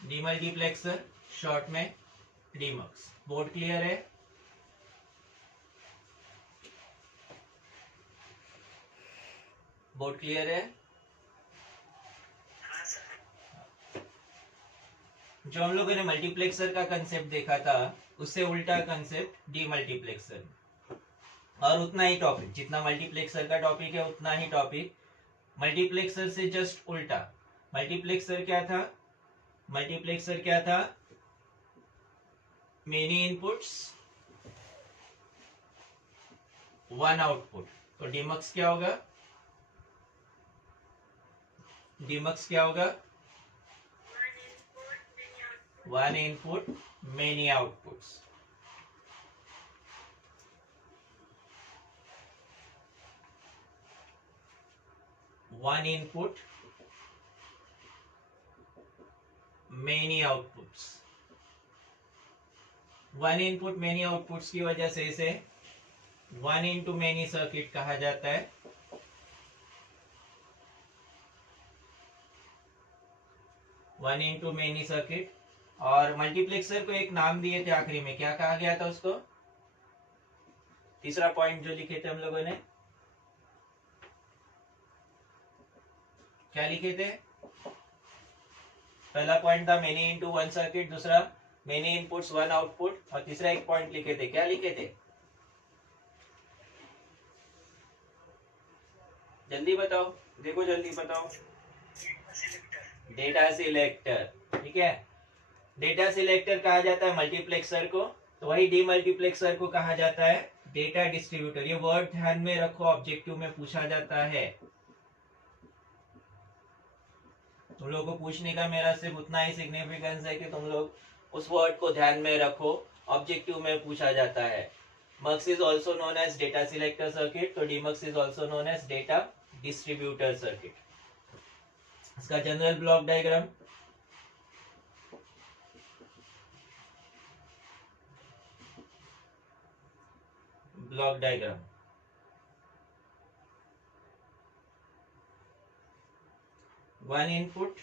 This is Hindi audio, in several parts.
डीमल्टीप्लेक्सर, शॉर्ट में डीमक्स। बोर्ड क्लियर है? बोर्ड क्लियर है? जो हम लोगों ने मल्टीप्लेक्सर का कंसेप्ट देखा था उससे उल्टा कंसेप्ट डीमल्टीप्लेक्सर, और उतना ही टॉपिक, जितना मल्टीप्लेक्सर का टॉपिक है उतना ही टॉपिक मल्टीप्लेक्सर से जस्ट उल्टा। मल्टीप्लेक्सर क्या था? मल्टीप्लेक्सर क्या था? Many inputs one output. तो डीमक्स क्या होगा? डीमक्स क्या होगा? One input many outputs. One input many outputs. One input many outputs की वजह से इसे वन इंटू मेनी सर्किट कहा जाता है। One into many circuit. और मल्टीप्लेक्सर को एक नाम दिए थे आखिरी में, क्या कहा गया था उसको? तीसरा पॉइंट जो लिखे थे हम लोगों ने, क्या लिखे थे? पहला पॉइंट था मेनी इंटू वन सर्किट, दूसरा मेनी इनपुट्स वन आउटपुट, और तीसरा एक पॉइंट लिखे थे, क्या लिखे थे? जल्दी बताओ, देखो जल्दी बताओ। डेटा सिलेक्टर, ठीक है। डेटा सिलेक्टर कहा जाता है मल्टीप्लेक्सर को, तो वही डीमल्टीप्लेक्सर को कहा जाता है डेटा डिस्ट्रीब्यूटर। ये वर्ड ध्यान में रखो, ऑब्जेक्टिव में पूछा जाता है। तुम लोगों को पूछने का मेरा सिर्फ उतना ही सिग्निफिकेंस है कि तुम लोग उस वर्ड को ध्यान में रखो, ऑब्जेक्टिव में पूछा जाता है। Mux is also known as data selector circuit, तो demux is also known as data distributor circuit. इसका general block diagram, block diagram. One input,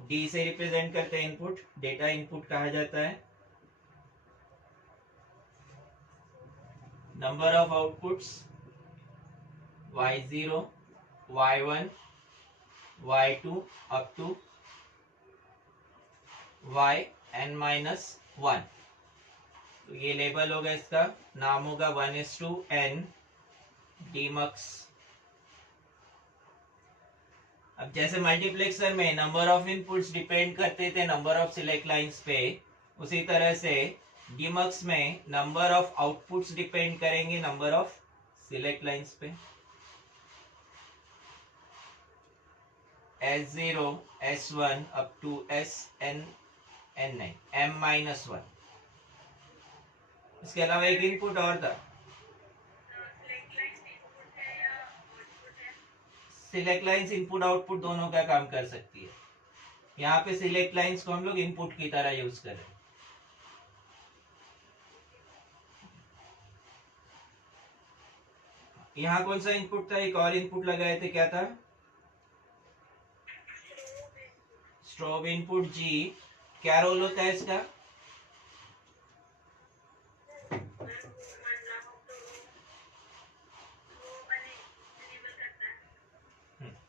D से रिप्रेजेंट करते हैं इनपुट, डेटा इनपुट कहा जाता है। Number of outputs y0, y1, y2 up to yn minus one. तो ये लेबल होगा, इसका नाम होगा 1:n डीमक्स। अब जैसे मल्टीप्लेक्सर में नंबर ऑफ इनपुट्स डिपेंड करते थे नंबर ऑफ सिलेक्ट लाइंस पे, उसी तरह से डीमक्स में नंबर ऑफ आउटपुट्स डिपेंड करेंगे नंबर ऑफ सिलेक्ट लाइंस पे। S0, S1 up to Sn, N9, m-1। इसके अलावा एक इनपुट और था, सिलेक्ट लाइंस इनपुट आउटपुट दोनों का काम कर सकती है। यहाँ पे सिलेक्ट लाइंस को हम लोग इनपुट की तरह यूज कर रहे हैं। यहाँ कौन सा इनपुट था? एक और इनपुट लगाए थे, क्या था? स्ट्रोब इनपुट जी। क्या रोल होता है इसका?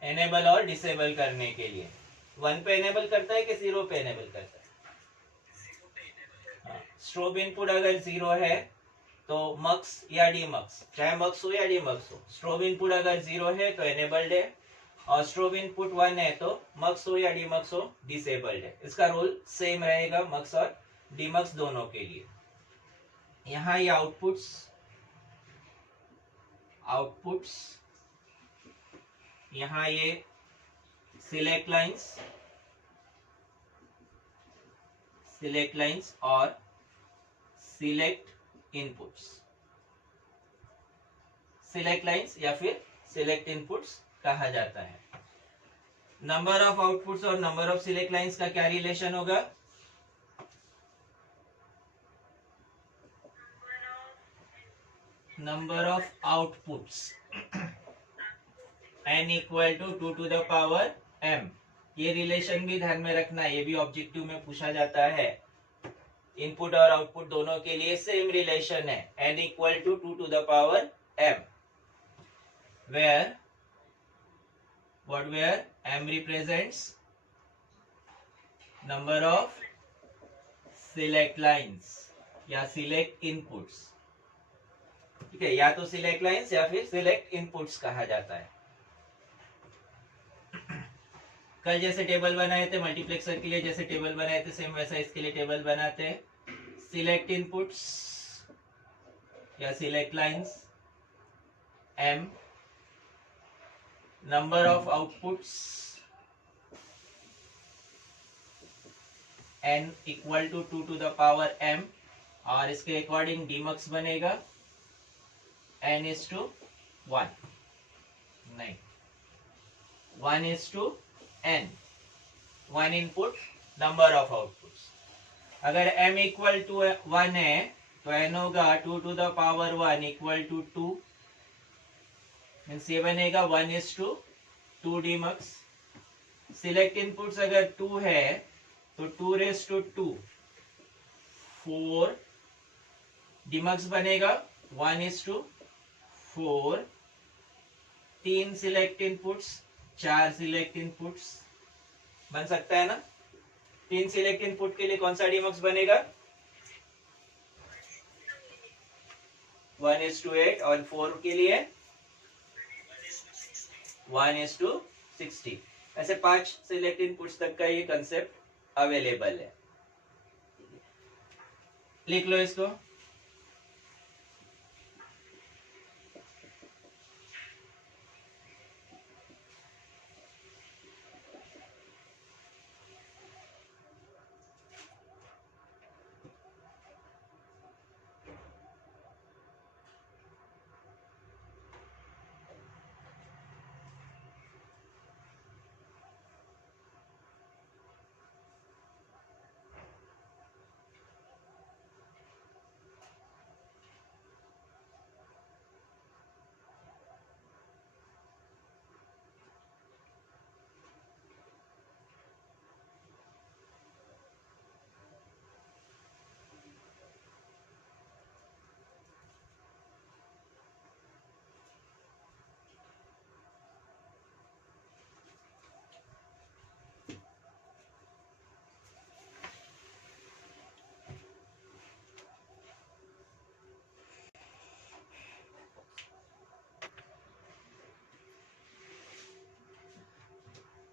एनेबल और डिसेबल करने के लिए। वन पे एनेबल करता है कि जीरो पे एनेबल करता है? स्ट्रोब इनपुट अगर जीरो है तो मक्स या डीमक्स, चाहे मक्स हो या डीमक्स हो, स्ट्रोब इनपुट अगर जीरो है तो एनेबल्ड है, और स्ट्रोब इनपुट वन है तो मक्स हो या डीमक्स हो डिसेबल्ड है। इसका रोल सेम रहेगा मक्स और डीमक्स दोनों के लिए। यहाँ ये आउटपुट्स, यहाँ ये सिलेक्ट लाइंस और सिलेक्ट इनपुट्स। सिलेक्ट लाइंस या फिर सिलेक्ट इनपुट्स कहा जाता है। नंबर ऑफ आउटपुट्स और नंबर ऑफ सिलेक्ट लाइंस का क्या रिलेशन होगा? Number of outputs n equal to 2 to the power m। ये रिलेशन भी ध्यान में रखना, ये भी ऑब्जेक्टिव में पूछा जाता है। इनपुट और आउटपुट दोनों के लिए सेम रिलेशन है, n equal to 2 to the power m, where m represents number of select lines या select inputs। ठीक है, या तो select lines या फिर select inputs कहा जाता है। कल जैसे टेबल बनाए थे मल्टीप्लेक्सर के लिए, जैसे टेबल बनाए थे सेम वैसा इसके लिए टेबल बनाते हैं। सिलेक्ट इनपुट्स या select lines m, number of outputs n equal to 2 to the power m, और इसके अकॉर्डिंग डीमक्स बनेगा n:1, नहीं 1:n, 1 input number of outputs. अगर m इक्वल टू 1 है तो n होगा 2 to the power 1 equal to 2, means ये बनेगा 1:2 डीमक्स। सिलेक्ट इनपुट्स अगर 2 है तो 2:2 4 डीमक्स बनेगा 1:4। 3 सिलेक्ट इनपुट्स 4 सिलेक्ट इनपुट्स बन सकता है ना। 3 सिलेक्ट इनपुट के लिए कौन सा डीमक्स बनेगा 1:8, और 4 के लिए 1:60। ऐसे 5 सिलेक्ट इनपुट्स तक का ये कंसेप्ट अवेलेबल है। लिख लो इसको।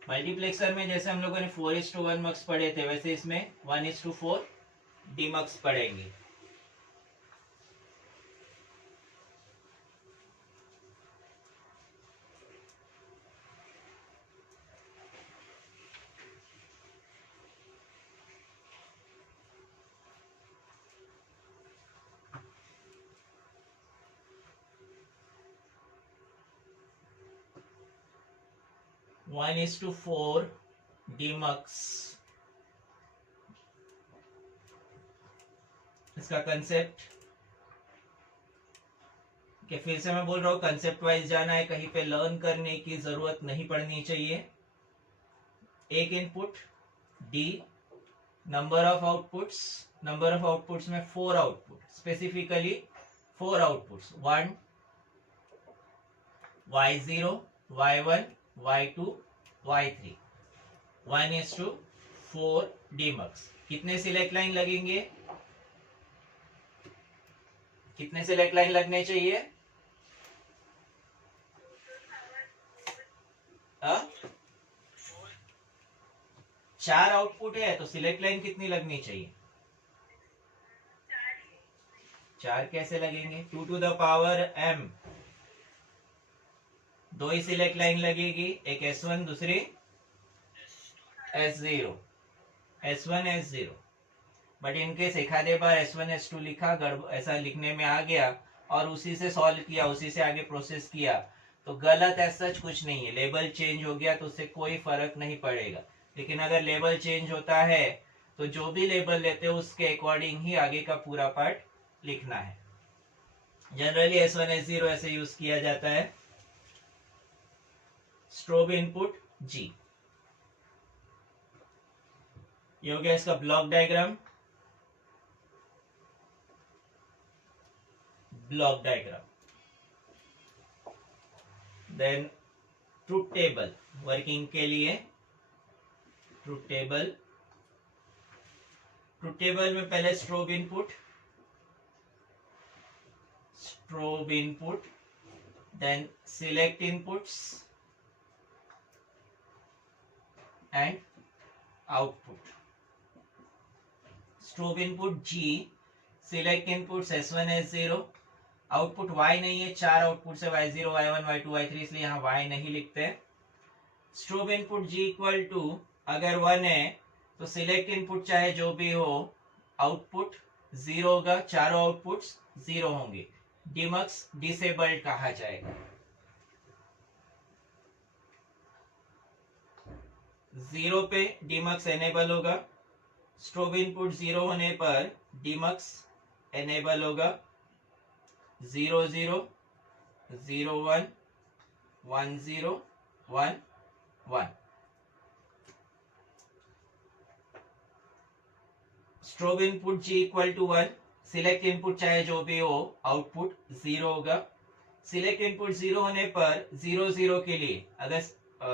मल्टीप्लेक्सर में जैसे हम लोगों ने 4:1 मक्स पढ़े थे, वैसे इसमें 1:4 डीमक्स पढ़ेंगे। वन इज टू 4 डीमक्स, इसका कंसेप्ट कि फिर से मैं बोल रहा हूं कंसेप्ट वाइज जाना है, कहीं पे लर्न करने की जरूरत नहीं पड़नी चाहिए। एक input D, number of outputs में 4 output, specifically 4 outputs 1 y0 y1 y2 y3, 1:4 demux. कितने सिलेक्ट लाइन लगेंगे, कितने सिलेक्ट लाइन लगने चाहिए 4 आउटपुट है तो सिलेक्ट लाइन कितनी लगनी चाहिए 4 कैसे लगेंगे 2 to the power m, 2 he select line लगेगी, एक S1 दूसरी S0, S1 S0। But in case एक आधे बार S1 S2 लिखा, ऐसा लिखने में आ गया और उसी से सॉल्व किया, उसी से आगे प्रोसेस किया तो गलत ऐसा कुछ नहीं है। लेबल चेंज हो गया तो उससे कोई फर्क नहीं पड़ेगा, लेकिन अगर लेबल चेंज होता है तो जो भी लेबल लेते हो उसके अकॉर्डिंग ही आगे का पूरा पार्ट लिखना है। जनरली S1 S0 ऐसे यूज किया जाता है। स्ट्रोब इनपुट G, ये हो गया इसका block diagram. Block diagram, then truth table working के लिए। ट्रुथ टेबल, ट्रुथ टेबल में पहले strobe input, then select inputs and output. Strobe input G, select inputs S1 S0, output Y नहीं है, 4 आउटपुट है Y0 Y1 Y2 Y3, इसलिए यहाँ Y नहीं लिखते। Strobe input G equal to, अगर 1 है तो सिलेक्ट इनपुट चाहे जो भी हो, आउटपुट 0 होगा, चारों आउटपुट्स 0 होंगे, डिमक्स डिसेबल्ड कहा जाएगा। 0 पे डिमक्स एनेबल होगा। स्ट्रोब इनपुट 0 होने पर डिमक्स एनेबल होगा। 0 0 0 1 1 0 1 1। Strobe input G equal to 1, select input चाहे जो भी हो, आउटपुट 0 होगा। सिलेक्ट इनपुट 0 होने पर 0 0 के लिए, अगर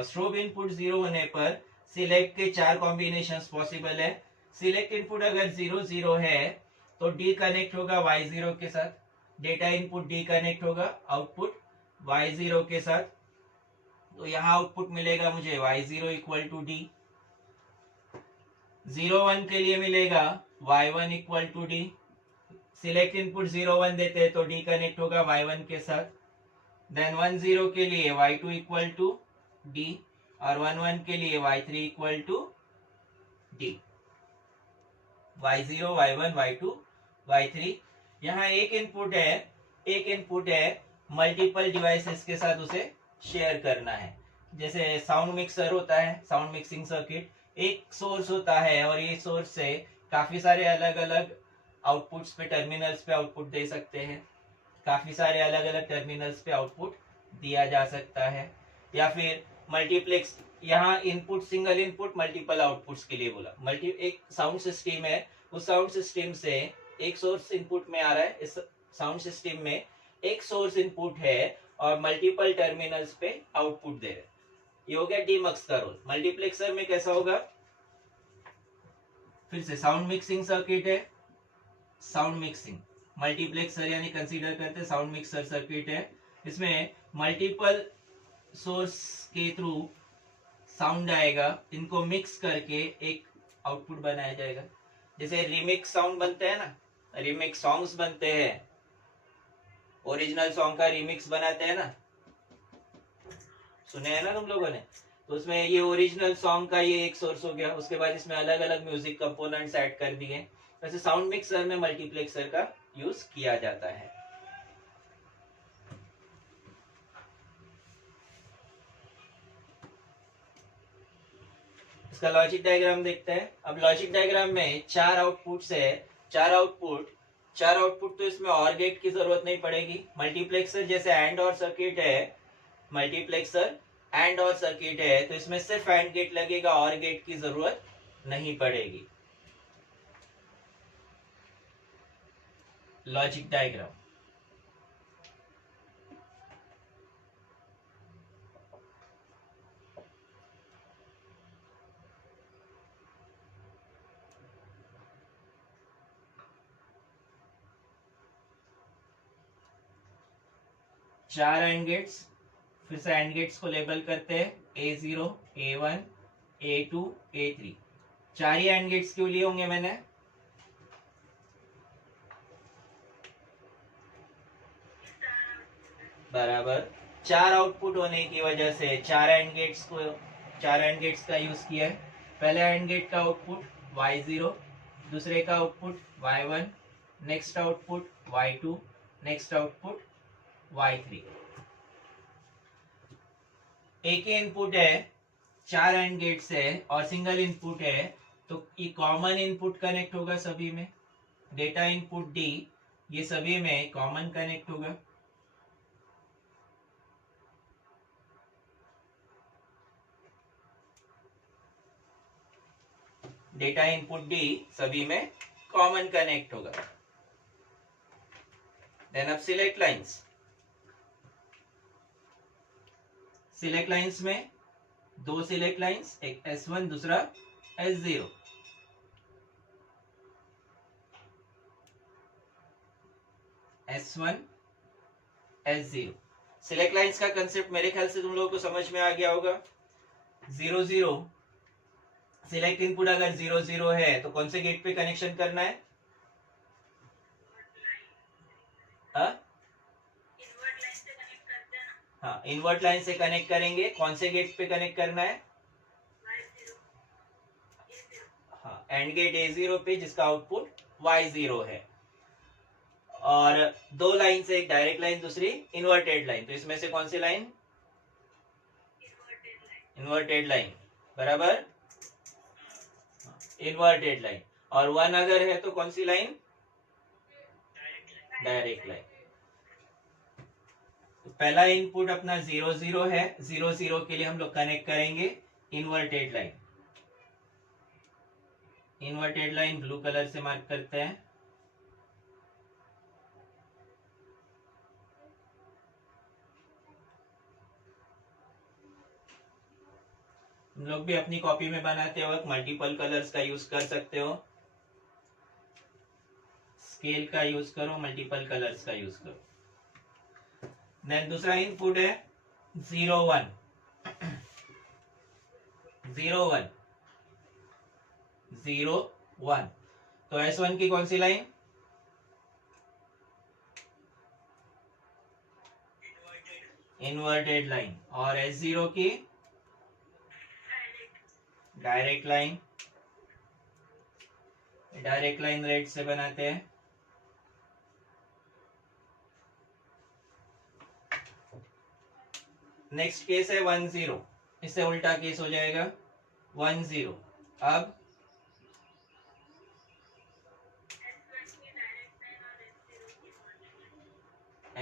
स्ट्रोब इनपुट 0 होने पर सिलेक्ट के 4 कॉम्बिनेशंस पॉसिबल है। सिलेक्ट इनपुट अगर 0 0 है तो डी कनेक्ट होगा Y0 के साथ, डेटा इनपुट डी कनेक्ट होगा आउटपुट Y0 के साथ, तो यहाँ आउटपुट मिलेगा मुझे Y0 इक्वल टू डी। 0 1 के लिए मिलेगा Y1 equal to D. Select input 0 1 देते हैं तो डी कनेक्ट होगा Y1 के साथ। देन 1 0 के लिए Y2 इक्वल टू डी, और 1 1 के लिए Y3 equal to D. Y0 Y1 Y2 Y3। यहाँ एक इनपुट है, मल्टीपल डिवाइसेस के साथ उसे शेयर करना है। जैसे साउंड मिक्सर होता है, साउंड मिक्सिंग सर्किट, एक सोर्स होता है और ये सोर्स से काफी सारे अलग अलग आउटपुट्स पे, टर्मिनल्स पे आउटपुट दे सकते हैं। काफी सारे अलग अलग टर्मिनल्स पे आउटपुट दिया जा सकता है। या फिर मल्टीप्लेक्स, यहाँ input single input multiple outputs के लिए बोला। एक साउंड सिस्टम है, उस साउंड सिस्टम से एक सोर्स इनपुट में आ रहा है, इस साउंड सिस्टम में एक सोर्स इनपुट है और मल्टीपल टर्मिनल्स पे आउटपुट दे रहे। ये हो गया डीमक्स का रोल। मल्टीप्लेक्सर में कैसा होगा, फिर से साउंड मिक्सिंग सर्किट है, साउंड मिक्सिंग, मल्टीप्लेक्सर यानी कंसीडर करते हैं साउंड मिक्सर सर्किट है। इसमें मल्टीपल सोर्स के थ्रू साउंड आएगा, इनको मिक्स करके एक आउटपुट बनाया जाएगा। जैसे रिमिक्स साउंड बनते हैं ना, रिमिक्स सॉन्ग्स बनते हैं, ओरिजिनल सॉन्ग का रिमिक्स बनाते हैं ना, सुने हैं ना तुम लोगों ने। तो उसमें ये ओरिजिनल सॉन्ग का ये एक सोर्स हो गया, उसके बाद इसमें अलग अलग म्यूजिक कंपोनेंट्स ऐड कर दिए। वैसे साउंड मिक्सर में मल्टीप्लेक्सर का यूज किया जाता है। इसका लॉजिक डायग्राम देखते हैं। अब लॉजिक डायग्राम में 4 आउटपुट्स है, 4 आउटपुट तो इसमें और गेट की जरूरत नहीं पड़ेगी। मल्टीप्लेक्सर जैसे एंड और सर्किट है, मल्टीप्लेक्सर एंड और सर्किट है, तो इसमें सिर्फ एंड गेट लगेगा, और गेट की जरूरत नहीं पड़ेगी। लॉजिक डायग्राम, चार एंड गेट्स, फिर से एंड गेट्स को लेबल करते हैं, A0 A1 A2 A3। 4 he and gets क्यों लिए होंगे मैंने, बराबर 4 आउटपुट होने की वजह से 4 एंड गेट्स का यूज किया है। पहले एंड गेट का आउटपुट Y0, दूसरे का output Y1, next output Y2, next output Y3। एक ही इनपुट है, 4 एंड गेट्स है और सिंगल इनपुट है, तो ये कॉमन इनपुट कनेक्ट होगा सभी में। डेटा इनपुट D ये सभी में कॉमन कनेक्ट होगा। डेटा इनपुट डी सभी में कॉमन कनेक्ट होगा। देन अब सिलेक्ट लाइंस। सिलेक्ट लाइंस में दो सिलेक्ट लाइंस, एक S1 दूसरा S0। S1 S0 select lines का कंसेप्ट मेरे ख्याल से तुम लोगों को समझ में आ गया होगा। 0 सिलेक्ट इनपुट अगर 0 है तो कौन से गेट पे कनेक्शन करना है? हाँ, इन्वर्ट लाइन से कनेक्ट करेंगे। कौन से गेट पे कनेक्ट करना है? हाँ, एंड गेट A0 पे जिसका आउटपुट Y0 है। और दो लाइन से, एक डायरेक्ट लाइन दूसरी इन्वर्टेड लाइन, तो इसमें से कौन सी लाइन? इन्वर्टेड लाइन, बराबर, इन्वर्टेड लाइन। और 1 अगर है तो कौन सी लाइन? Direct line. तो पहला इनपुट अपना 0 है, 0 के लिए हम लोग कनेक्ट करेंगे inverted line. Inverted line blue colour से मार्क करते हैं। तुम लोग भी अपनी कॉपी में बनाते वक्त मल्टीपल कलर्स का यूज कर सकते हो। स्केल का यूज करो, मल्टीपल कलर्स का यूज करो। देन दूसरा इनपुट है 0 1 0 1 0 1। तो S1 की कौन सी लाइन? Inverted line. और S0 की direct line. Direct line red से बनाते हैं। नेक्स्ट केस है 1 0, इससे उल्टा केस हो जाएगा 1 0। अब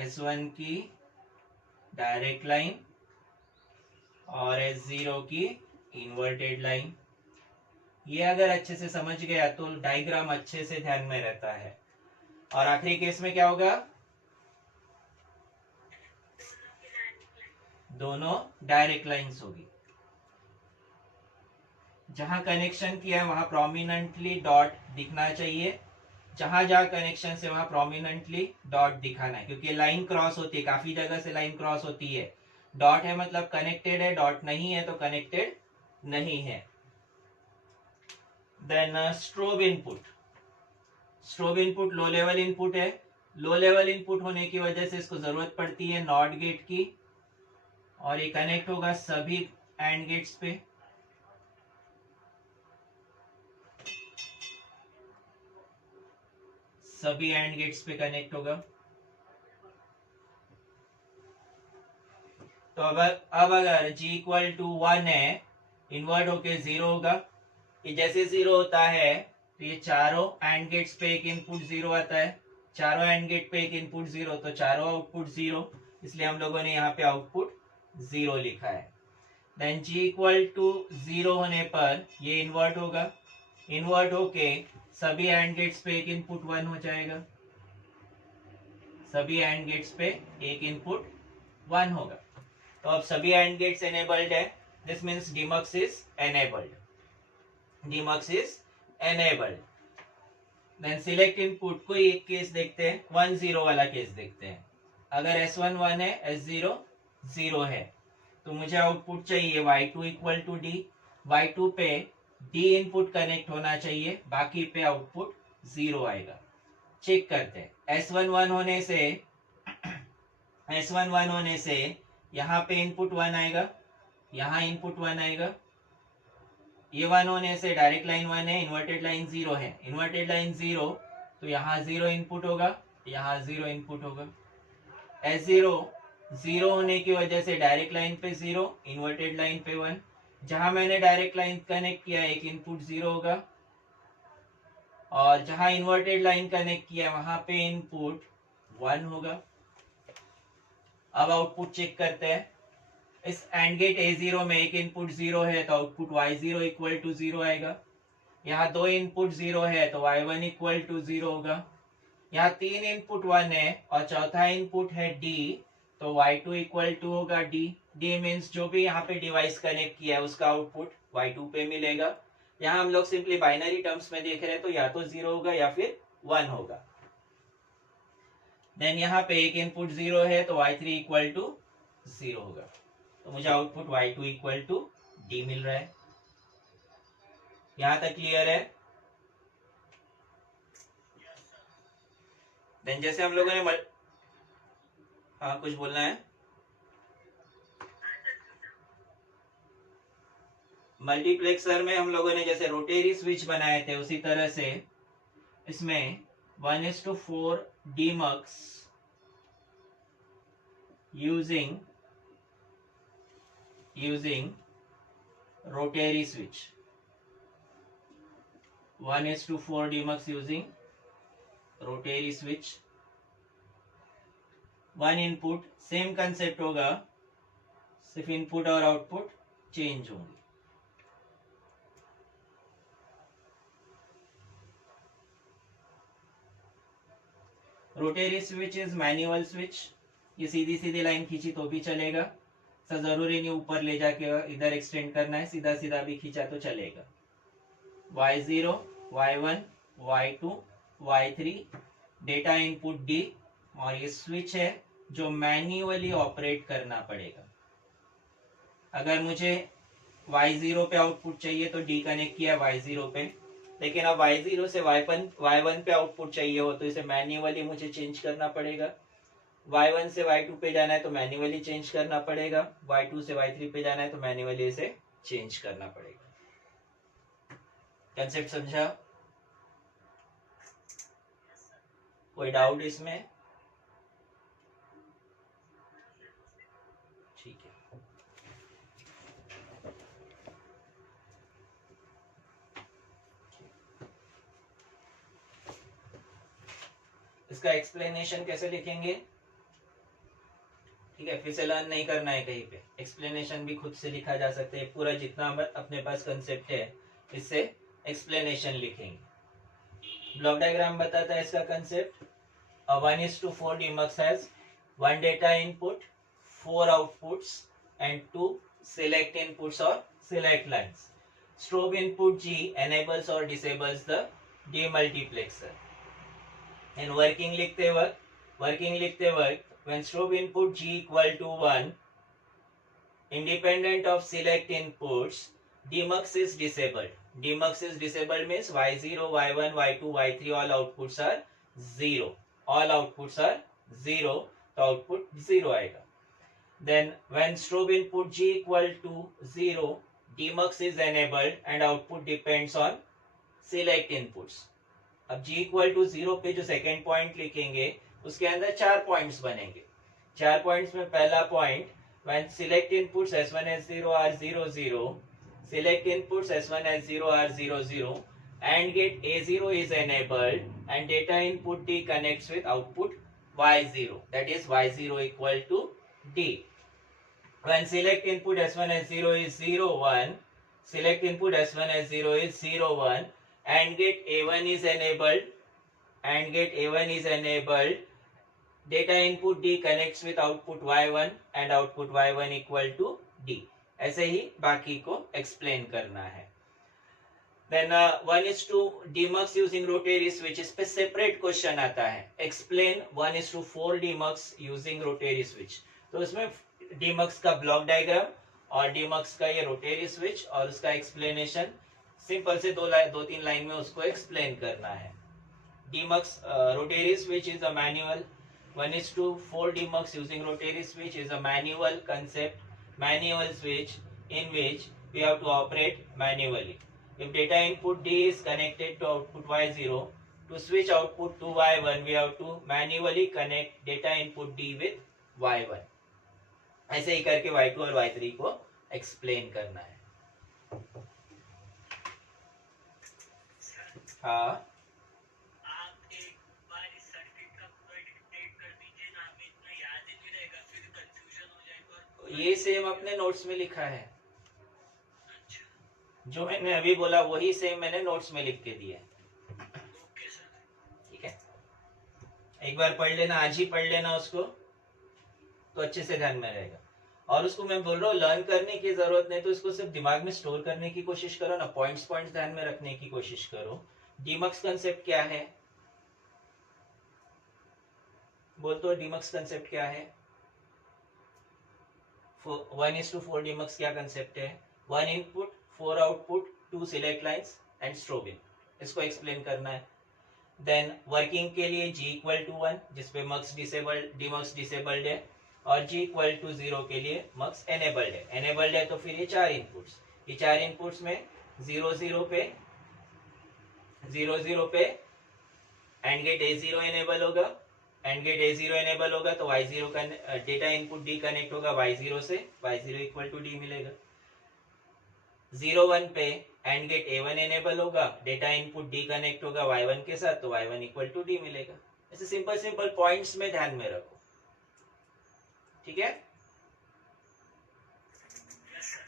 S1 की डायरेक्ट लाइन और S0 की इन्वर्टेड लाइन। ये अगर अच्छे से समझ गया तो डायग्राम अच्छे से ध्यान में रहता है। और आखिरी केस में क्या होगा? दोनों डायरेक्ट लाइंस होगी। जहां कनेक्शन किया है वहां प्रोमिनेंटली डॉट दिखना चाहिए। जहां जहां कनेक्शन से वहां प्रोमिनेंटली डॉट दिखाना है, क्योंकि लाइन क्रॉस होती है, काफी जगह से लाइन क्रॉस होती है। डॉट है मतलब कनेक्टेड है, डॉट नहीं है तो कनेक्टेड नहीं है। Then strobe input. Strobe input low level input है। लो लेवल इनपुट होने की वजह से इसको जरूरत पड़ती है नॉट गेट की, और ये कनेक्ट होगा सभी एंड गेट्स पे। सभी एंड गेट्स पे कनेक्ट होगा। तो अब अगर G इक्वल टू 1 है, इन्वर्ट होके 0 होगा। ये जैसे 0 होता है तो ये चारों एंड गेट्स पे एक इनपुट 0 आता है। चारों एंड गेट पे एक इनपुट 0, तो चारों आउटपुट 0, इसलिए हम लोगों ने यहाँ पे आउटपुट 0 लिखा है। देन G इक्वल टू 0 होने पर ये इन्वर्ट होगा। इन्वर्ट होके सभी एंड गेट्स पे एक इनपुट 1 हो जाएगा। सभी एंड गेट्स पे एक इनपुट 1 होगा। तो अब सभी एंड गेट्स एनेबल्ड है। This means demux is enabled. Demux is enabled. Then select input, कोई एक केस देखते हैं, 1 0 वाला केस देखते हैं। अगर S1 1 है, S0 0 है, तो मुझे आउटपुट चाहिए Y2 equal to D। Y2 पे D इनपुट कनेक्ट होना चाहिए, बाकी पे आउटपुट 0 आएगा। चेक करते हैं। S1 1 होने से S1 1 होने से यहाँ पे इनपुट 1 आएगा, यहाँ इनपुट 1 आएगा। ये 1 होने से डायरेक्ट लाइन 1 है, इन्वर्टेड लाइन 0 है। इन्वर्टेड लाइन 0, तो यहाँ 0 इनपुट होगा, यहाँ 0 इनपुट होगा। S0 0 होने की वजह से डायरेक्ट लाइन पे 0, इन्वर्टेड लाइन पे 1। जहां मैंने डायरेक्ट लाइन कनेक्ट किया एक इनपुट 0 होगा, और जहां इन्वर्टेड लाइन कनेक्ट किया वहां पे इनपुट 1 होगा। अब आउटपुट चेक करते हैं। इस एंड गेट A0 में एक इनपुट 0 है, तो आउटपुट Y0 इक्वल टू 0 आएगा। यहाँ 2 इनपुट 0 है तो y1 इक्वल टू 0 होगा। यहाँ 3 इनपुट 1 है और चौथा इनपुट है d, तो y2 इक्वल टू होगा d। d मीन्स जो भी यहाँ पे डिवाइस कनेक्ट किया है उसका आउटपुट y2 पे मिलेगा। यहाँ हम लोग सिंपली बाइनरी टर्म्स में देख रहे हैं तो या तो 0 होगा या फिर 1 होगा। देन यहाँ पे एक इनपुट 0 है तो y3 इक्वल टू 0 होगा। तो मुझे output y2 equal to d मिल रहा है। यहां तक क्लियर है? देन जैसे हम लोगों ने हाँ कुछ बोलना है? मल्टीप्लेक्सर में हम लोगों ने जैसे रोटेरी स्विच बनाए थे उसी तरह से इसमें 1:4 demux using rotary switch, 1:4 DMUX using rotary switch। One input same concept होगा, सिर्फ इनपुट और आउटपुट चेंज होंगे। Rotary switch is manual switch. ये सीधी सीधी लाइन खींची तो भी चलेगा, तो जरूरी नहीं ऊपर ले जाके इधर एक्सटेंड करना है, सीधा सीधा भी खींचा तो चलेगा। y0, y1, y2, y3 data input d, और ये स्विच है जो मैन्युअली ऑपरेट करना पड़ेगा। अगर मुझे y0 पे आउटपुट चाहिए तो d कनेक्ट किया y0 पे, लेकिन अब y0 से y1 पे आउटपुट चाहिए हो तो इसे मैन्युअली मुझे चेंज करना पड़ेगा। y1 से y2 पे जाना है तो मैन्युअली चेंज करना पड़ेगा, y2 से y3 पे जाना है तो मैन्युअली इसे चेंज करना पड़ेगा। कंसेप्ट समझा? कोई डाउट इसमें? ठीक है। इसका एक्सप्लेनेशन कैसे लिखेंगे? ठीक है, फिर से लर्न नहीं करना है कहीं पे, एक्सप्लेनेशन भी खुद से लिखा जा सकता है। पूरा जितना अपने पास कंसेप्ट है इससे एक्सप्लेनेशन लिखेंगे। ब्लॉक डायग्राम बताता है इसका concept. 1:4 DMUX has 1 data input, 4 outputs and 2 select inputs or select lines. Strobe input G enables or disables the demultiplexer. And working लिखते वक्त when strobe input G equal to 1, independent of select inputs, DMUX is disabled. DMUX is disabled means y0, y1, y2, y3 all outputs are 0. All outputs are 0, तो output 0 आएगा। Then when strobe input G equal to 0, DMUX is enabled and output depends on select inputs. अब G equal to 0 पे जो सेकेंड पॉइंट लिखेंगे उसके अंदर 4 पॉइंट्स बनेंगे। 4 पॉइंट्स में पहला point, when select inputs S1 S0 are 0 0, select inputs S1 S0 are 0 0, and get A0 is enabled and data input D connects with output Y0, that is Y0 equal to D. When select input S1 S0 is 0 1, select input S1 S0 is 0 1 and get A1 is enabled, data input D connects with output Y1 and output Y1 equal to D. ऐसे ही बाकी को एक्सप्लेन करना है। Then 1:2 DMUX using rotary switch, इस पे सेपरेट क्वेश्चन आता है, explain 1:4 DMUX using rotary switch। तो इसमें DMUX का ब्लॉक डायग्राम और DMUX का ये रोटेरी स्विच और उसका एक्सप्लेनेशन सिंपल से 2-3 लाइन में उसको एक्सप्लेन करना है। DMUX rotary switch is a manual. 1:4 DMUX using rotary switch is a manual concept, manual switch in which we have to operate manually. If data input D is connected to output Y0, to switch output to Y1 we have to manually connect data input D with Y1. ऐसे ही करके Y2 और Y3 को एक्सप्लेन करना है। हाँ, आप एक बार इस सर्किट का पूरा डिक्टेट कर दीजिए ना, हमें इतना याद ही नहीं रहेगा, फिर कंफ्यूजन हो जाएगा। ये सेम अपने नोट्स में लिखा है। अच्छा, जो मैंने अभी बोला वही सेम मैंने नोट्स में लिख के दिया है। Okay sir. ठीक है, एक बार पढ़ लेना, आज ही पढ़ लेना उसको, तो अच्छे से ध्यान में रहेगा। और उसको मैं बोल रहा हूँ लर्न करने की जरूरत नहीं, तो इसको सिर्फ दिमाग में स्टोर करने की कोशिश करो ना, पॉइंट्स पॉइंट्स ध्यान में रखने की कोशिश करो। डीमक्स कंसेप्ट क्या है, बोल तो डीमक्स कंसेप्ट क्या है? 1:4 डीमक्स क्या कंसेप्ट है? 1 input 4 output 2 select lines and strobe in, इसको एक्सप्लेन करना है। देन वर्किंग के लिए G इक्वल टू 1 जिसपे मक्स डिसेबल्ड डीमक्स डिसेबल्ड है, और G इक्वल टू 0 के लिए मक्स एनेबल्ड है। एनेबल्ड है तो फिर ये 4 इनपुट्स, ये 4 इनपुट्स में 0 0 पे एंड गेट A0 एनेबल होगा, एंड गेट A0 एनेबल होगा तो Y0 का डेटा इनपुट D कनेक्ट होगा Y0 से, Y0 इक्वल टू D मिलेगा। 0 1 पे एंड गेट A1 एनेबल होगा, डेटा इनपुट D कनेक्ट होगा Y1 के साथ, तो Y1 इक्वल टू D मिलेगा। ऐसे सिंपल सिंपल पॉइंट्स में ध्यान में रखो, ठीक है। Yes sir.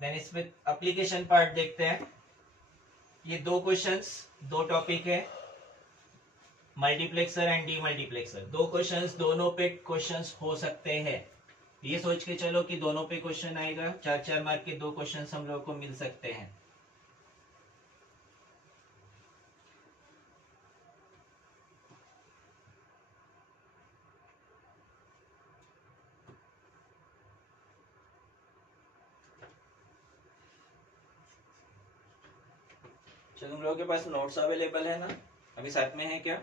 देन इसमें एप्लीकेशन पार्ट देखते हैं। ये दो क्वेश्चंस, दो टॉपिक है, मल्टीप्लेक्सर एंड डीमल्टीप्लेक्सर। दो क्वेश्चंस, दोनों पे क्वेश्चंस हो सकते हैं, ये सोच के चलो कि दोनों पे क्वेश्चन आएगा। 4-4 मार्क के दो क्वेश्चंस हम लोग को मिल सकते हैं। चलो, तुम लोगों के पास नोट्स अवेलेबल है ना, अभी साथ में है क्या?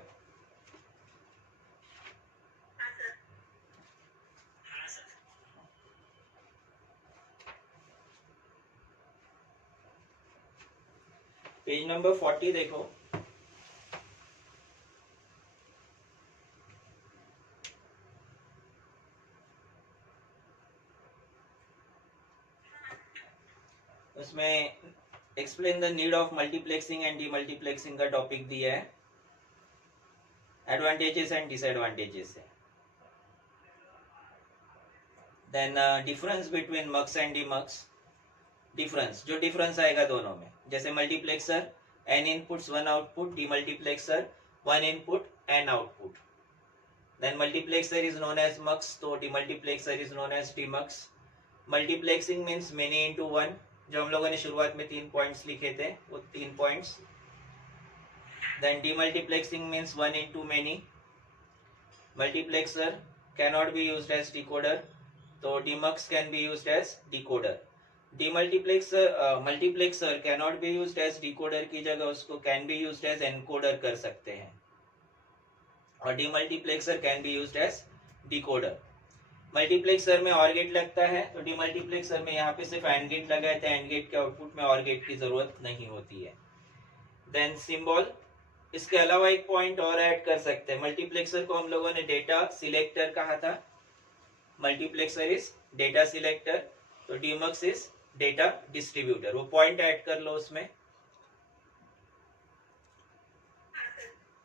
हाँ सर। पेज नंबर 40 देखो। उसमें explain the need of multiplexing and demultiplexing का टॉपिक दिया है, एडवांटेजेस एंड डिसएडवांटेजेस है। Then difference between mux and demux, difference, जो डिफरेंस आएगा दोनों में, जैसे multiplexer n inputs 1 output, demultiplexer 1 input n output. Then multiplexer is known as mux, तो demultiplexer is known as demux. Multiplexing means many into one, जो हम लोगों ने शुरुआत में 3 पॉइंट्स लिखे थे, वो 3 points. Then demultiplexing means 1 into many। Multiplexer cannot be used as decoder, तो demux can be used as decoder. Multiplexer cannot be used as decoder की जगह उसको can be used as encoder कर सकते हैं, और demultiplexer can be used as decoder. Multiplexer में ऑर गेट लगता है, तो डीमल्टीप्लेक्सर में यहाँ पे सिर्फ एंड गेट लगा है, तो एंड गेट के आउटपुट में ऑर गेट की जरूरत नहीं होती है। देन सिंबल, इसके अलावा एक पॉइंट और ऐड कर सकते हैं। मल्टीप्लेक्सर को हम लोगों ने डेटा सिलेक्टर कहा था, मल्टीप्लेक्सर इज डेटा सिलेक्टर, तो डीमक्स इज डेटा डिस्ट्रीब्यूटर। वो पॉइंट ऐड कर लो उसमें,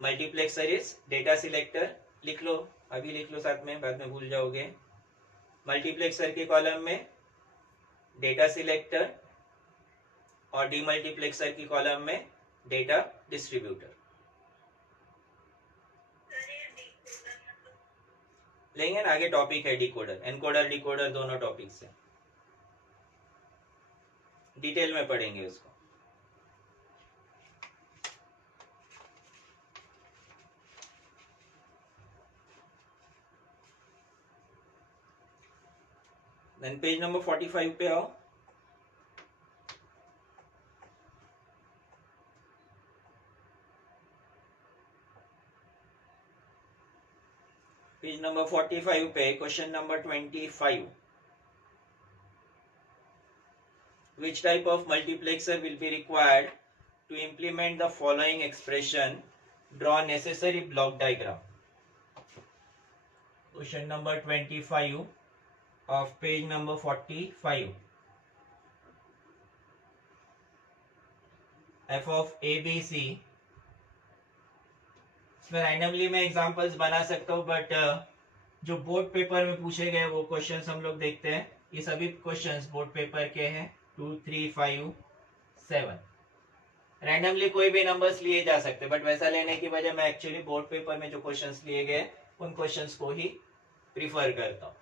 मल्टीप्लेक्सर इज डेटा सिलेक्टर, लिख लो, अभी लिख लो साथ में, बाद में भूल जाओगे। मल्टीप्लेक्सर के कॉलम में डेटा सिलेक्टर, और डीमल्टीप्लेक्सर की कॉलम में डेटा डिस्ट्रीब्यूटर। लेंगे ना, आगे टॉपिक है डिकोडर, एनकोडर डिकोडर दोनों टॉपिक से डिटेल में पढ़ेंगे उसको। देन पेज नंबर 45 पे आओ। पेज नंबर 45 पे question number 25, which type of multiplexer will be required to implement the following expression, draw necessary block diagram। Question number 25 of page number 45, f of ABC। इसमें रैंडमली मैं एग्जांपल्स बना सकता हूँ, बट जो बोर्ड पेपर में पूछे गए वो क्वेश्चंस हम लोग देखते हैं। ये सभी क्वेश्चंस बोर्ड पेपर के हैं 2, 3, 5, 7। रैंडमली कोई भी नंबर्स लिए जा सकते, बट वैसा लेने की वजह मैं एक्चुअली बोर्ड पेपर में जो क्वेश्चंस लिए गए उन क्वेश्चंस को ही प्रीफर करता हूं।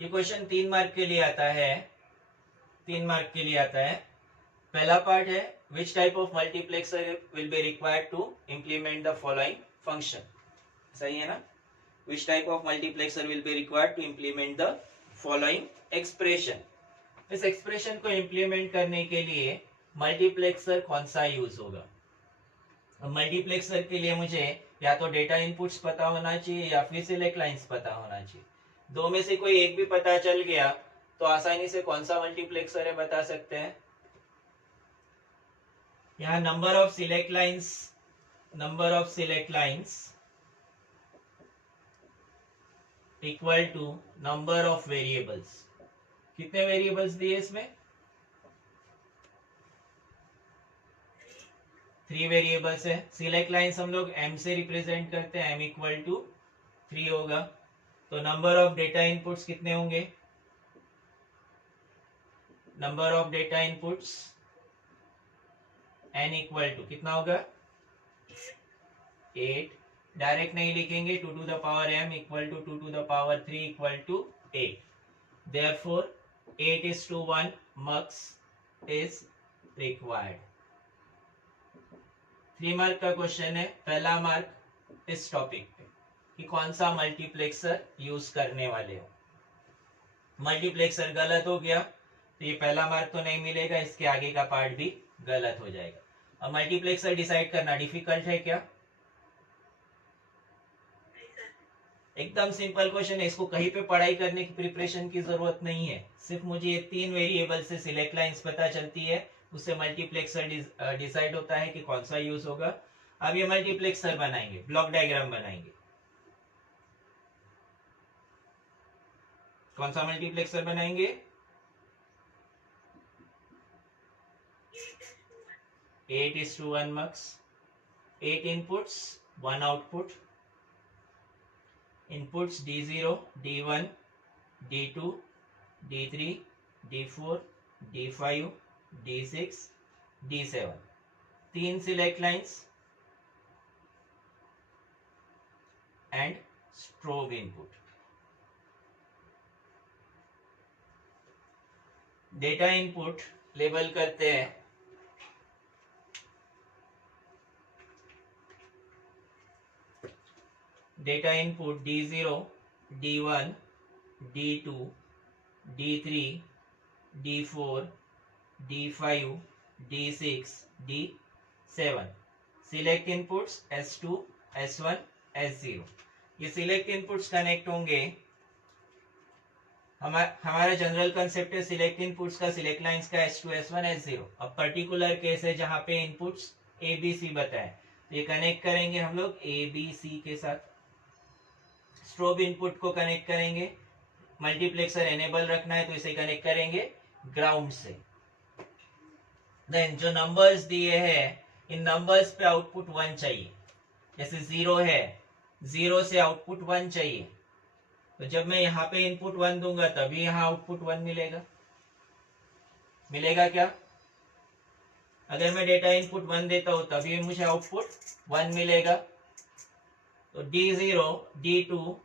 ये क्वेश्चन 3 मार्क के लिए आता है, 3 मार्क के लिए आता है। पहला पार्ट है which type of multiplexer will be required to implement the following function. सही है ना? Which type of multiplexer will be required to implement the following expression. इस एक्सप्रेशन को इम्प्लीमेंट करने के लिए मल्टीप्लेक्सर कौन सा यूज होगा। मल्टीप्लेक्सर के लिए मुझे या तो डेटा इनपुट्स पता होना चाहिए या फिर सिलेक्ट लाइंस पता होना चाहिए। दो में से कोई एक भी पता चल गया तो आसानी से कौन सा मल्टीप्लेक्सर है बता सकते हैं। यहाँ number of select lines equal to number of variables. कितने वेरिएबल्स दिए इसमें? 3 वेरिएबल्स है। सिलेक्ट लाइंस हम लोग m से रिप्रेजेंट करते हैं, m इक्वल टू 3 होगा। तो नंबर ऑफ डेटा इनपुट्स कितने होंगे? Number of data inputs n equal to कितना होगा? 8। डायरेक्ट नहीं लिखेंगे, 2 to the power m equal to 2 to the power 3 equal to 8। Therefore 8:1 mux is required। 3 mark का क्वेश्चन है। पहला मार्क इस टॉपिक पे कि कौन सा मल्टीप्लेक्सर यूज करने वाले हो। मल्टीप्लेक्सर गलत हो गया तो ये पहला मार्क तो नहीं मिलेगा, इसके आगे का पार्ट भी गलत हो जाएगा। अब मल्टीप्लेक्सर डिसाइड करना डिफिकल्ट है क्या? एकदम सिंपल क्वेश्चन है, इसको कहीं पे पढ़ाई करने की प्रिपरेशन की जरूरत नहीं है। सिर्फ मुझे ये 3 वेरिएबल से सिलेक्ट लाइंस पता चलती है, उससे मल्टीप्लेक्सर डिसाइड होता है कि कौन सा यूज होगा। अब ये मल्टीप्लेक्सर बनाएंगे, ब्लॉक डायग्राम बनाएंगे। कौन सा मल्टीप्लेक्सर बनाएंगे? 8:1 मक्स, 8 inputs 1 output. Inputs D0, D1, D2, D3, D4, D5, D6, D7। 3 select lines and strobe input. Data input label करते हैं data input D0, D1, D2, D3, D4, D5, D6, D7। Select inputs S2, S1, S0। ये सिलेक्ट इनपुट्स कनेक्ट होंगे। हमारा जनरल कंसेप्ट है सिलेक्ट इनपुट्स का, सिलेक्ट लाइंस का S2, S1, S0। अब पर्टिकुलर केस है जहां पे इनपुट्स ABC बताए, तो ये कनेक्ट करेंगे हम लोग ABC के साथ। स्ट्रोब इनपुट को कनेक्ट करेंगे, मल्टीप्लेक्सर एनेबल रखना है तो इसे कनेक्ट करेंगे ग्राउंड से। देन जो नंबर्स दिए हैं इन नंबर्स पे आउटपुट 1 चाहिए। जैसे 0 है, 0 से आउटपुट 1 चाहिए, तो जब मैं यहाँ पे इनपुट 1 दूंगा तभी यहाँ आउटपुट 1 मिलेगा क्या? अगर मैं डेटा इनपुट 1 देता हूं तभी मुझे आउटपुट 1 मिलेगा। तो D0, D2,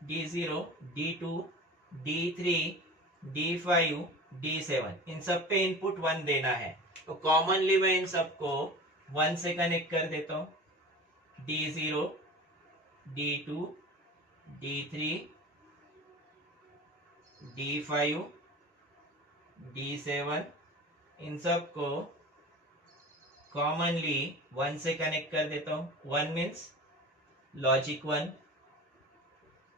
D0, D2, D3, D5, D7 इन सब पे इनपुट 1 देना है। तो कॉमनली मैं इन सबको 1 से कनेक्ट कर देता हूं। D0, D2, D3, D5, D7 इन सब को कॉमनली 1 से कनेक्ट कर देता हूं। 1 मीन्स लॉजिक 1।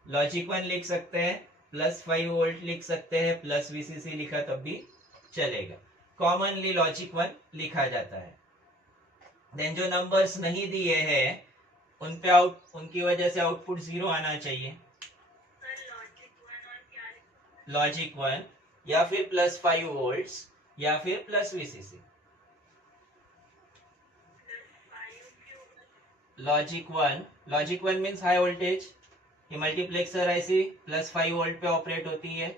लॉजिक 1 लिख सकते हैं, +5 वोल्ट लिख सकते हैं, प्लस VCC लिखा तब भी चलेगा। कॉमनली लॉजिक 1 लिखा जाता है। देन जो नंबर्स नहीं दिए हैं उनकी वजह से आउटपुट 0 आना चाहिए। लॉजिक 1 या फिर +5 वोल्ट्स या फिर plus VCC। Logic 1 means high voltage, ये मल्टीप्लेक्सर ऐसी +5 वोल्ट पे ऑपरेट होती है,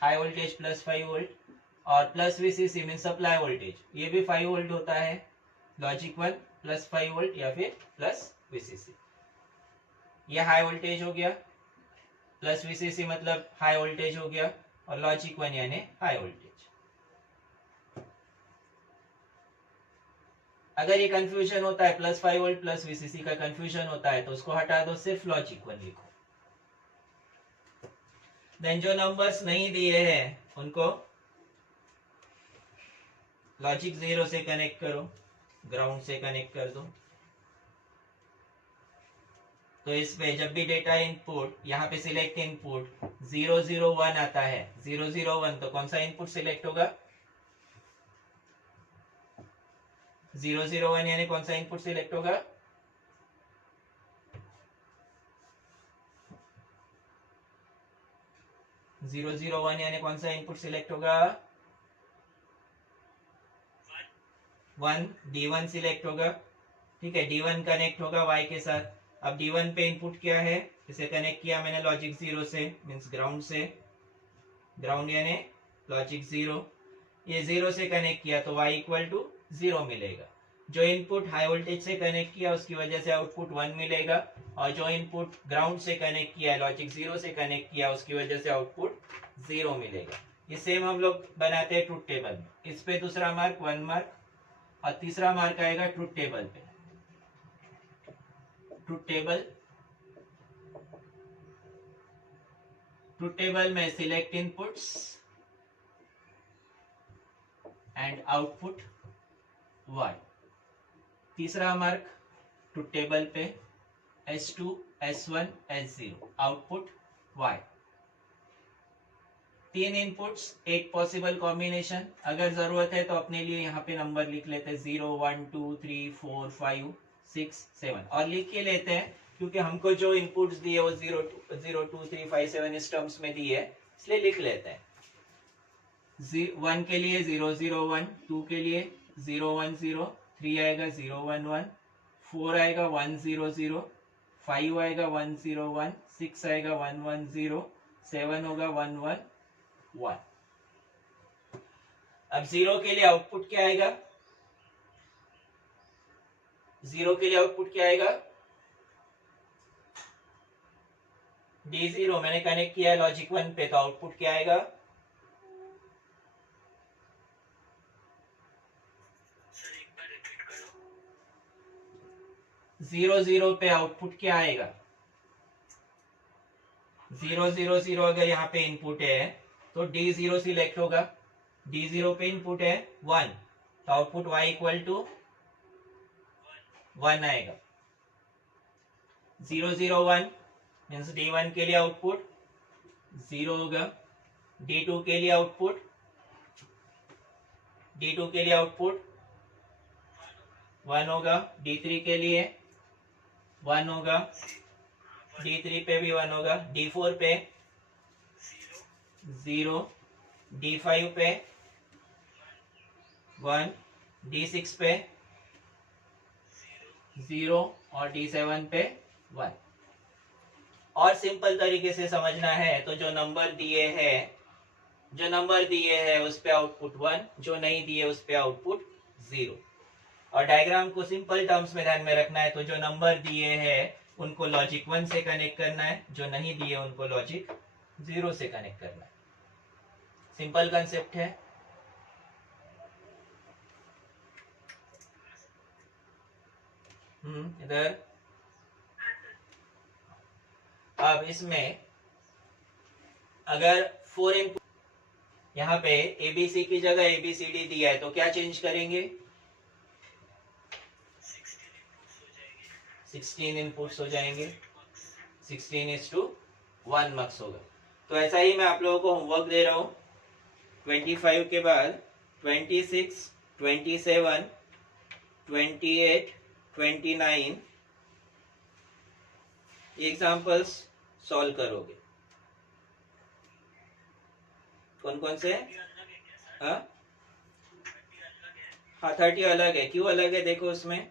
हाई वोल्टेज +5 वोल्ट, और plus VCC mean supply voltage, ये भी 5 वोल्ट होता है, लॉजिक 1 +5 वोल्ट या फिर प्लस वीसीसी। ये हाई वोल्टेज हो गया, प्लस वीसीसी मतलब हाई वोल्टेज हो गया, और लॉजिक 1 यानी हाई वोल्टेज। अगर ये कंफ्यूजन होता है +5 वोल्ट प्लस वीसीसी का कंफ्यूजन होता है तो उसको हटा दो, सिर्फ लॉजिक 1 लिखो। देन जो नंबर्स नहीं दिए हैं उनको लॉजिक 0 से कनेक्ट करो, ग्राउंड से कनेक्ट कर दो। तो इस पे जब भी डेटा इनपुट, यहाँ पे सिलेक्ट इनपुट 001 आता है, 001, तो कौन सा इनपुट सिलेक्ट होगा? 001 यानी कौन सा इनपुट सिलेक्ट होगा? जीरो जीरो वन यानी कौन सा इनपुट सिलेक्ट होगा? 1, D1 सिलेक्ट होगा। ठीक है, D1 कनेक्ट होगा Y के साथ। अब D1 पे इनपुट क्या है, इसे कनेक्ट किया मैंने लॉजिक 0 से, मींस ग्राउंड से, ग्राउंड यानी लॉजिक 0। ये 0 से कनेक्ट किया तो Y इक्वल टू 0 मिलेगा। जो इनपुट हाई वोल्टेज से कनेक्ट किया उसकी वजह से आउटपुट 1 मिलेगा, और जो इनपुट ग्राउंड से कनेक्ट किया, लॉजिक 0 से कनेक्ट किया, उसकी वजह से आउटपुट 0 मिलेगा। ये सेम हम लोग बनाते हैं ट्रुथ टेबल में। इस पे दूसरा मार्क 1 मार्क, और तीसरा मार्क आएगा ट्रुथ टेबल पे। ट्रुथ टेबल में select inputs and output y। तीसरा मार्क ट्रुथ टेबल पे S2, S1, S0, output y। 3 inputs, एक पॉसिबल कॉम्बिनेशन। अगर जरूरत है तो अपने लिए यहाँ पे नंबर लिख लेते हैं 0, 1, 2, 3, 4, 5, 6, 7, और लिख के लेते हैं क्योंकि हमको जो इनपुट्स दिए वो 0, 2, 3, 5, 7 इस टर्म्स में दिए, इसलिए लिख लेते हैं। 1 के लिए 0, 0, 1, 2 के लिए 0, 1, 0, 3 आएगा 0, 1, 1, 4 आएगा 1, 0, 0, 5 आएगा 1, 0, 1, 6 आएगा 1, 1, 0, 7 होगा 1, 1, 1। अब 0 के लिए आउटपुट क्या आएगा? 0 के लिए आउटपुट क्या आएगा? D0 मैंने कनेक्ट किया है लॉजिक 1 पे, तो आउटपुट क्या आएगा? सर एक बार रिपीट करो। 0, 0 पे आउटपुट क्या आएगा? 0, 0, 0 अगर यहाँ पे इनपुट है तो D0 सिलेक्ट होगा। D0 पे इनपुट है 1, तो आउटपुट Y इक्वल टू 1 आएगा। 0, 0, 1 मीन्स D1 के लिए आउटपुट 0 होगा। D2 के लिए आउटपुट 1 होगा। D3 के लिए 1 होगा। D3 पे भी 1 होगा। D4 पे 0, D5 पे 1, D6 पे 0, और D7 पे 1। और सिंपल तरीके से समझना है तो जो नंबर दिए हैं उस पे आउटपुट 1, जो नहीं दिए उस पे आउटपुट 0। और डायग्राम को सिंपल टर्म्स में ध्यान में रखना है, तो जो नंबर दिए हैं उनको लॉजिक 1 से कनेक्ट करना है, जो नहीं दिए उनको लॉजिक 0 से कनेक्ट करना है। सिंपल कंसेप्ट है। इधर अब इसमें अगर 4 इनपुट, यहाँ पे ABC की जगह ABCD दिया है तो क्या चेंज करेंगे? 16 इनपुट्स हो जाएंगे। 16:1 मार्क्स होगा। तो ऐसा ही मैं आप लोगों को होमवर्क दे रहा हूँ। 25 के बाद 26, 27, 28, 29 एग्जाम्पल्स सॉल्व करोगे। कौन कौन से? हाँ, 30 अलग है। क्यों अलग है? देखो उसमें,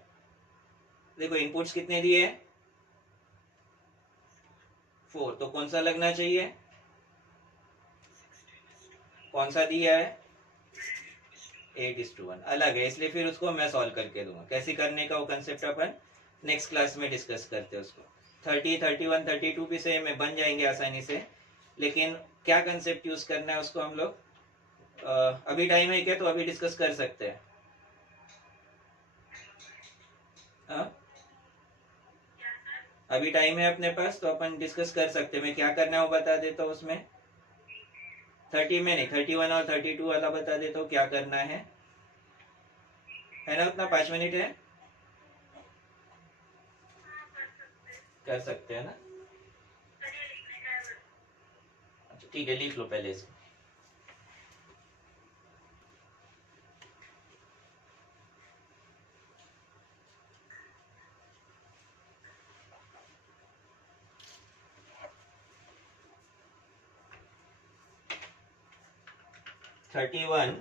देखो इनपुट्स कितने दिए हैं? 4, तो कौन सा लगना चाहिए? कौन सा दिया है? 8:1 अलग है, इसलिए फिर उसको मैं सॉल्व करके दूंगा। कैसे करने का वो कंसेप्ट अपन नेक्स्ट क्लास में डिस्कस करते हैं उसको। 30, 31, 32 भी सेम है, बन जाएंगे आसानी से, लेकिन क्या कंसेप्ट यूज करना है उसको हम लोग अभी टाइम है क्या, तो अभी डिस्कस कर सकते हैं। हाँ? अभी टाइम है अपने पास, तो अपन डिस्कस कर सकते हैं। मैं क्या करना है वो बता देता हूँ उसमें। 30 में नहीं, 31 और 32 वाला बता देता हूँ क्या करना है ना? उतना 5 मिनट है, कर सकते हैं ना? अच्छा ठीक है, लिख लो पहले से। (31)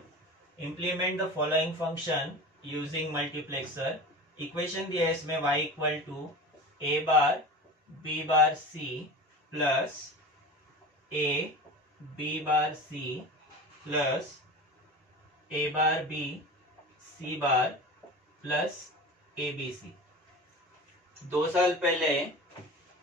implement the following function using multiplexer। Equation दिया है इसमें y equal to a bar b bar c plus a b bar c plus a bar b c bar plus a b c। 2 साल पहले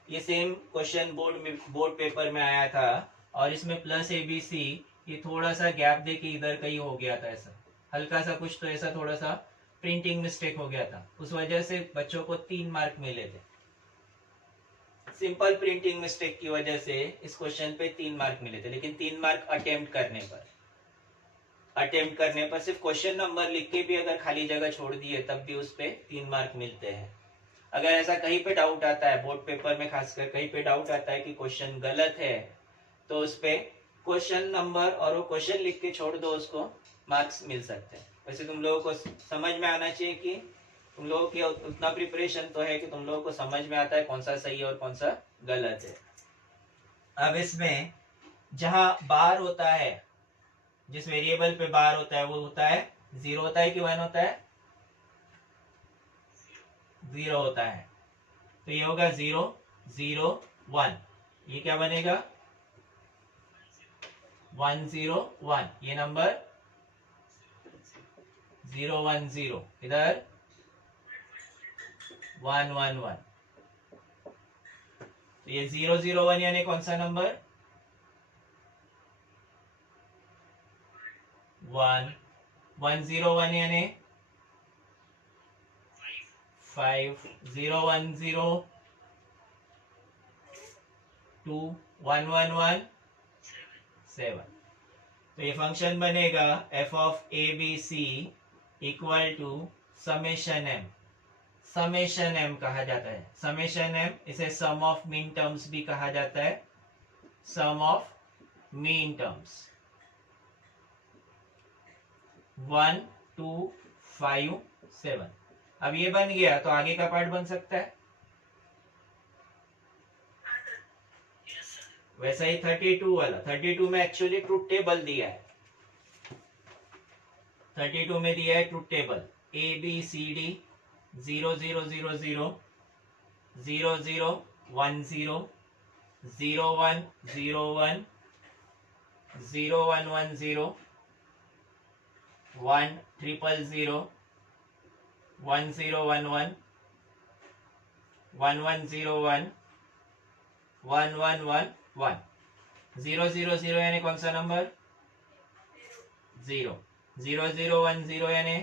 ये सेम क्वेश्चन बोर्ड पेपर में आया था, और इसमें प्लस ए बी सी ये थोड़ा सा गैप दे के इधर कहीं हो गया था, ऐसा हल्का सा कुछ, तो ऐसा थोड़ा सा प्रिंटिंग मिस्टेक हो गया था, उस वजह से बच्चों को 3 मार्क मिले थे। सिंपल प्रिंटिंग मिस्टेक की वजह से इस क्वेश्चन पे 3 मार्क मिले थे, लेकिन 3 मार्क अटेम्प्ट करने पर सिर्फ क्वेश्चन नंबर लिख के भी अगर खाली जगह छोड़ दिए तब भी उस पे 3 मार्क मिलते हैं। अगर ऐसा कहीं पे डाउट आता है बोर्ड पेपर में, खासकर कहीं पे डाउट आता है कि क्वेश्चन गलत है, तो उस पे क्वेश्चन नंबर और वो क्वेश्चन लिख के छोड़ दो, उसको मार्क्स मिल सकते हैं। वैसे तुम लोगों को समझ में आना चाहिए कि तुम लोगों की उतना प्रिपरेशन तो है कि तुम लोगों को समझ में आता है कौन सा सही और कौन सा गलत है। अब इसमें जहां बार होता है, जिस वेरिएबल पे बार होता है वो होता है 0 होता है कि 1 होता है? 0 होता है, तो ये होगा 0 0 1। ये क्या बनेगा? 1 0 1। ये नंबर 0 1 0, इधर 1 1 1। तो ये 0 0 1 यानी कौन सा नंबर? 1 1 0 1 यानी 5 0 1 0 2 1 1 1 7। तो ये फंक्शन बनेगा f of A B C equal to summation M. Summation M कहा जाता है, समेशन एम, इसे सम ऑफ मीन टर्म्स भी कहा जाता है, सम ऑफ मीन टर्म्स 1 2 5 7। अब ये बन गया तो आगे का पार्ट बन सकता है। वैसा ही 32 वाला, 32 में एक्चुअली ट्रूथ टेबल दिया है, 32 में दिया है truth table A B C D 0 0 0 0 0 0 1 0 0 1 0 1 0 1 1 0 1 0 0 1 0 1 1 1 1 0 1 1 1 1 1 0 0 0 यानी कौन सा नंबर? 0 0 0 1 0 यानी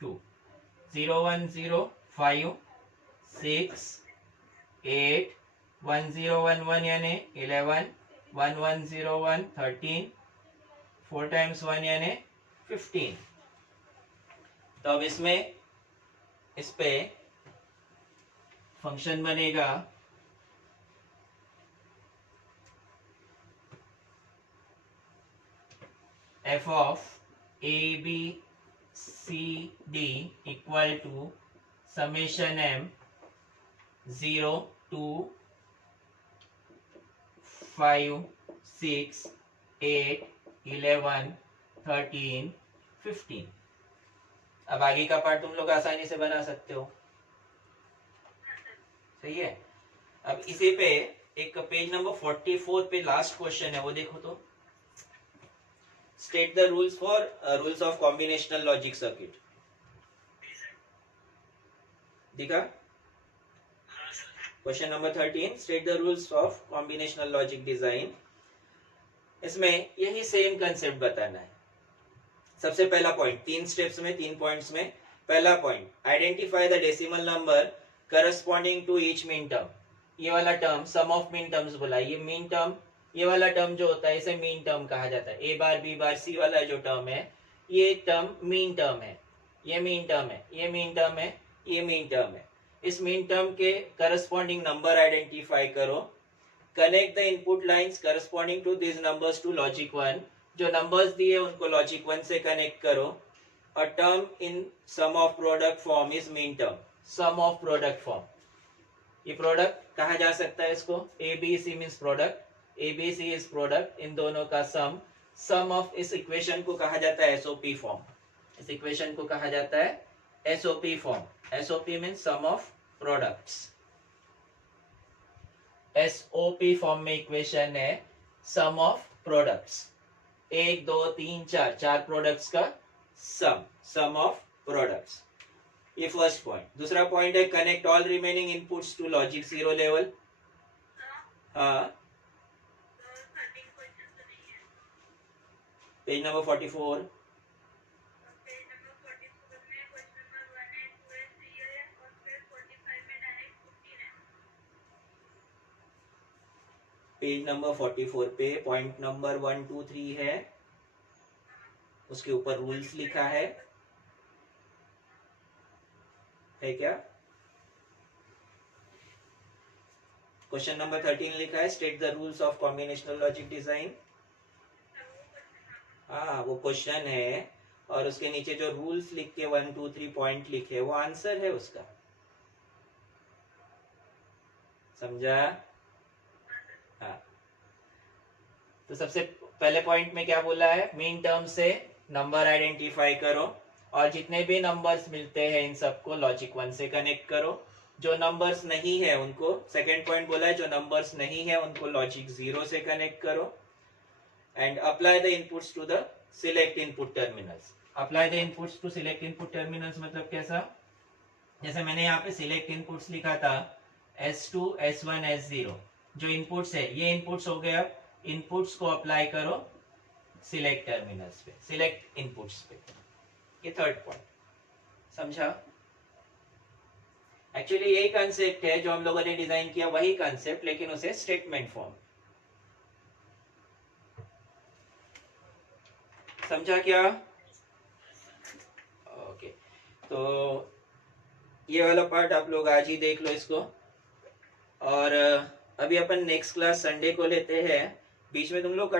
2 0 1 0 5 6 8 1 0 1 1 यानी 11 1 1 0 1 13 4 times 1 यानी 15। तो अब इसमें इस पे फंक्शन बनेगा f of a b c d equal to summation m 0 2 5 6 8 11 13 15। अब आगे का पार्ट तुम लोग आसानी से बना सकते हो, सही है। अब इसी पे एक पेज नंबर 44 पे लास्ट क्वेश्चन है, वो देखो तो। State the rules for rules of combinational logic circuit. दिखा? हाँ sir. Question number 13, state the rules of combinational logic design. इसमें यही सेम कंसेप्ट बताना है। सबसे पहला पॉइंट, 3 स्टेप्स में 3 पॉइंट्स में। पहला point, identify the decimal number corresponding to each minterm. ये वाला term sum of minterms बोला, ये मीन टर्म, ये वाला टर्म जो होता है इसे मीन टर्म कहा जाता है। ए बार बी बार सी वाला जो टर्म है ये टर्म मीन टर्म है, ये मीन टर्म है, ये मीन टर्म है, ये मीन टर्म है। इस मीन टर्म के करस्पॉन्डिंग नंबर आइडेंटिफाई करो। Connect the input lines corresponding to this numbers to logic 1। जो नंबर्स दिए उनको लॉजिक 1 से कनेक्ट करो। A term in sum of product form is minterm. Sum of product form, ये प्रोडक्ट कहा जा सकता है इसको। A B C means product, A B C is product, इन दोनों का सम। सम ऑफ, इस इक्वेशन को कहा जाता है एसओपी फॉर्म। इस इक्वेशन को कहा जाता है SOP form. SOP means sum of products. SOP form में इक्वेशन है सम ऑफ प्रोडक्ट्स। 1 2 3 4, 4 प्रोडक्ट्स का सम, सम ऑफ प्रोडक्ट्स। ये फर्स्ट पॉइंट। दूसरा पॉइंट है connect all remaining inputs to logic 0 level. हाँ, पेज नंबर 44। पेज नंबर 44 पे पॉइंट नंबर 1 2 3 है, उसके ऊपर रूल्स लिखा है क्या? क्वेश्चन नंबर 13 लिखा है state the rules of combinational logic design. हाँ, वो क्वेश्चन है और उसके नीचे जो रूल्स लिख के 1 2 3 पॉइंट लिखे वो आंसर है उसका। समझा? हाँ, तो सबसे पहले पॉइंट में क्या बोला है, मीन टर्म से नंबर आइडेंटिफाई करो और जितने भी नंबर्स मिलते हैं इन सबको लॉजिक 1 से कनेक्ट करो। जो नंबर्स नहीं है उनको, सेकेंड पॉइंट बोला है जो नंबर्स नहीं है उनको लॉजिक 0 से कनेक्ट करो। And apply the inputs to the select input terminals. Apply the inputs to select input terminals मतलब कैसा? जैसे मैंने यहाँ पे सिलेक्ट इनपुट्स लिखा था S2 S1 S0, जो इनपुट्स है ये इनपुट्स हो गए। अब इनपुट्स को अप्लाई करो सिलेक्ट टर्मिनल्स पे, सिलेक्ट इनपुट्स पे। ये थर्ड पॉइंट। समझा? एक्चुअली यही कंसेप्ट है जो हम लोगों ने डिजाइन किया, वही कंसेप्ट, लेकिन उसे स्टेटमेंट फॉर्म। समझा क्या? ओके, तो ये वाला पार्ट आप लोग आज ही देख लो इसको। और अभी अपन नेक्स्ट क्लास संडे को लेते हैं। बीच में तुम लोग का